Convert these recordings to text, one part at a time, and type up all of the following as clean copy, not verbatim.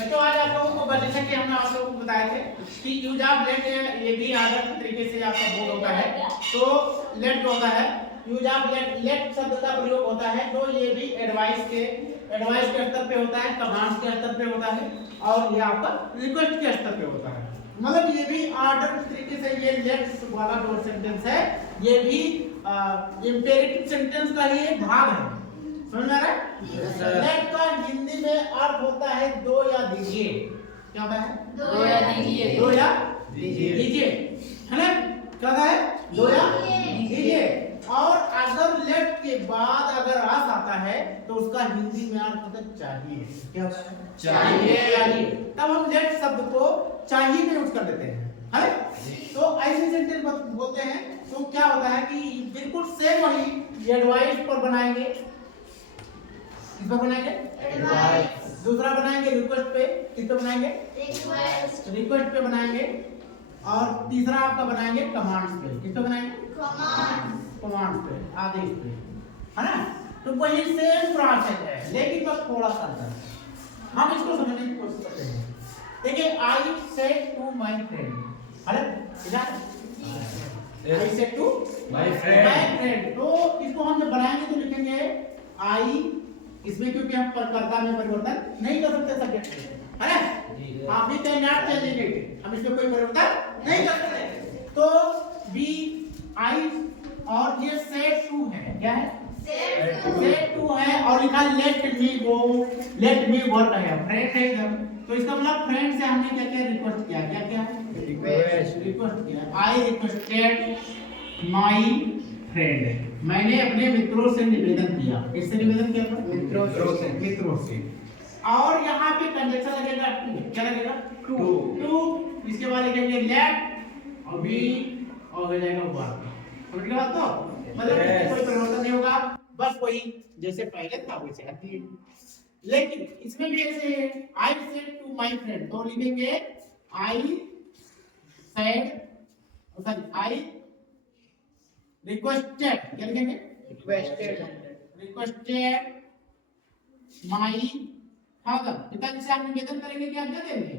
बच्चों आज आप लोगों को जैसा कि हमने आप लोगों को बताए थे कि यूज ऑफ लेट ये भी आदर्श तरीके से आपका बोध होता है। तो लेट जो होता है यूज ऑफ लेट शब्द का प्रयोग होता है तो ये भी एडवाइस के स्तर पे होता है, कमांड के स्तर पे होता है और ये आपका रिक्वेस्ट के स्तर पे होता है। मतलब ये भी आर्डर तरीके से ये लेट वाला जो सेंटेंस है ये भी इंपेरेटिव सेंटेंस का ही एक भाग है। समझ में आ रहा है? लेट का हिंदी में अर्थ होता है दो या दीजिए। क्या होता है? दो या दीजिए। दो या दीजिए, है ना? क्या होता है? दो या दीजिए। और अगर लेट के बाद अगर आस आता है तो उसका हिंदी में अर्थ होता है चाहिए। क्या होता है? चाहिए। तब हम लेट शब्द को चाहिए में यूज कर लेते हैं, है? तो ऐसे सेंटेंस बोलते हैं तो क्या होता है कि बिल्कुल सेम वही एडवाइस पर बनाएंगे, किस पर बनाएंगे? एडवाइस। दूसरा बनाएंगे रिक्वेस्ट पे, किस पे बनाएंगे? रिक्वेस्ट पे बनाएंगे। और तीसरा आपका बनाएंगे कमांड्स पे, किस पे बनाएंगे? कमांड्स पे, आदेश पे, है ना? तो वही सेम प्रोसेस है लेकिन बस थोड़ा सा अंतर है। हम इसको समझने की कोशिश करते हैं। देखिए I said to my friend, अरे I said to my friend. तो इसको हम जब बनाएंगे तो लिखेंगे आई, इसमें क्योंकि हम कर्ता में परिवर्तन नहीं कर सकते सब्जेक्ट में, है ना? आप भी कैन नॉट चेंज इट, हम इसमें कोई परिवर्तन नहीं कर सकते। तो बी आई और ये सेड टू है, क्या है? सेड टू है और लिखा लेट मी गो, लेट मी वर्क है, फ्रेंड है इधर। तो इसका मतलब फ्रेंड से हमने क्या क्या रिक्वेस्ट किया, क्या क्या रिक्वेस्ट किया। आई रिक्वेस्टेड माय फ्रेंड, मैंने अपने मित्रों से निवेदन किया। किससे निवेदन किया था? मित्रों से। और यहाँ पे कंजक्शन लगेगा टू, क्या लगेगा? टू। इसके बाद लिखेंगे लेट और बी और हो जाएगा वर्क। समझ गए बात? तो मतलब इसमें कोई परिवर्तन नहीं होगा, बस वही जैसे पहले था वैसे है। लेकिन इसमें भी ऐसे है, I said to my friend, तो लिखेंगे I said, sorry I requested, क्या लिखेंगे? रिक्वेस्टेड माय फादर, पिताजी से हम निवेदन करेंगे कि आज्ञा देंगे?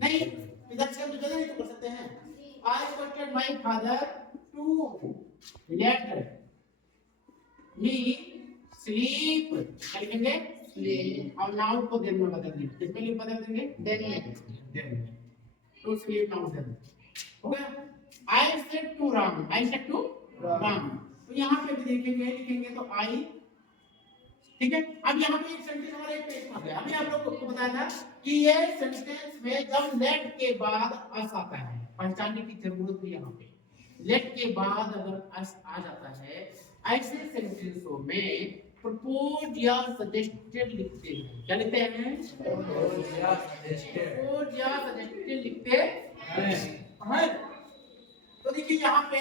नहीं, पिताजी से हम निवेदन नहीं तो कर सकते हैं। I requested my father to let me sleep, क्या लिखेंगे? स्लीप। और नाउ को देन में बदल देंगे, किसमें लिख बदल देंगे? Then to sleep now then, हो गया? I said to Ram, I said to Ram, तो यहाँ पे भी देखेंगे लिखेंगे तो आई, ठीक है? अब यहाँ पे एक सेंटेंस हमारा एक पेज में है। अभी आप लोगों को बताया था कि ये सेंटेंस में जब लेट के बाद अस आता है, पहचानने की जरूरत है। यहाँ पे लेट के बाद अगर अस आ जाता है ऐसे सेंटेंसों में प्रपोज या सजेस्टेड लिखते हैं। क्या लिखते हैं? प्रपोज या सजेस्टेड लिखते हैं। तो देखिए यहाँ पे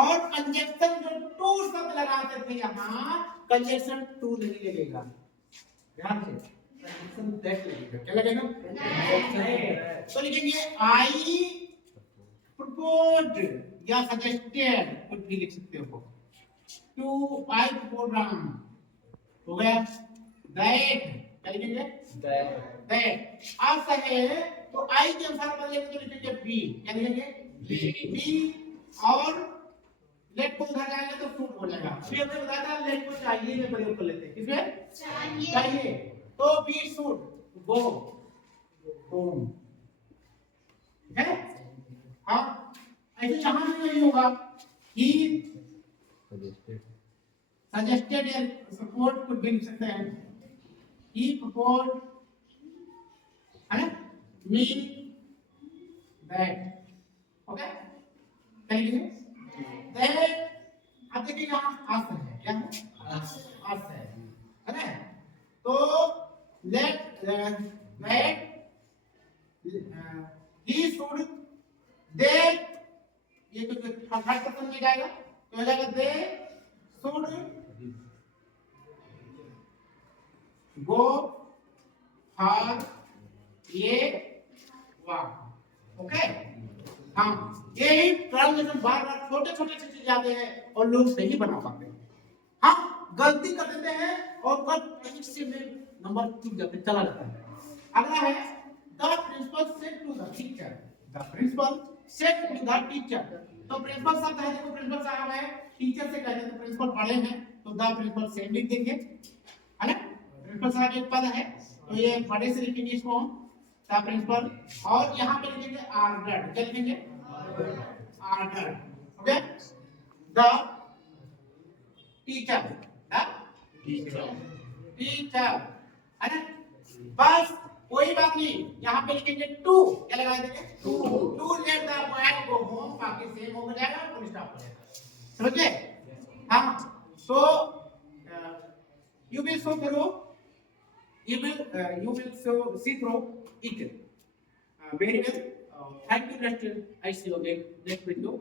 और कंजक्शन जो टू शब्द लगाते थे, यहाँ कंजक्शन टू नहीं लगेगा, ध्यान से कंजक्शन दैट लगेगा। क्या लगेगा? तो लिखेंगे आई प्रपोज्ड या सजेस्टेड, कुछ भी लिख सकते हो, टू आई प्रोग्राम, हो गया? दैट, क्या लिखेंगे? दैट। अब सही है तो आई के अनुसार बदलेंगे तो लिखेंगे बी, क्या लिखेंगे? बी। और लेट को उधर जाएंगे तो शूट हो जाएगा। अभी हमने बताया था लेट को चाहिए में प्रयोग कर लेते हैं, किसमें? चाहिए। तो बी शूट गो होम, है? हाँ, ऐसे यहाँ भी वही होगा। ही सजेस्टेड या सपोर्ट कुछ भी लिख सकते हैं। ही प्रपोज्ड, है ना? Me that, okay? कहेंगे दैट। अब देखिए यहाँ आस है, क्या है? आस है ना? तो let that he should they, ये तो थर्ड पर्सन में जाएगा तो हो जाएगा दे शुड गो फॉर ये वॉक, ओके? हाँ, यही ट्रांसलेशन बार-बार छोटे-छोटे से चीज आते हैं और लोग सही बना पाते हैं। हाँ, गलती कर देते हैं और कब कहीं से में नंबर चूक जाते चला जाता है। अगला है the principal said to the teacher, the principal said to the teacher. तो प्रिंसिपल साहब है, देखो प्रिंसिपल साहब है, टीचर से कहते हैं तो प्रिंसिपल बड़े हैं तो द प्रिंसिपल सेड लिख देंगे, है ना। प्रिंसिपल साहब एक पद है तो ये बड़े से लिखेंगे इसको हम द प्रिंसिपल, और यहाँ पे लिखेंगे ऑर्डर्ड, क्या लिखेंगे ordered, okay. The teacher, the teacher, है ना। बस कोई बात नहीं, यहाँ पे लिखेंगे टू, क्या लगा देंगे to let the boy go home, बाकी सेम हो जाएगा, फुल स्टॉप हो जाएगा, समझ गए। हाँ, so you will so through, you will so see through it very well. Thank you. Next I see you again next video.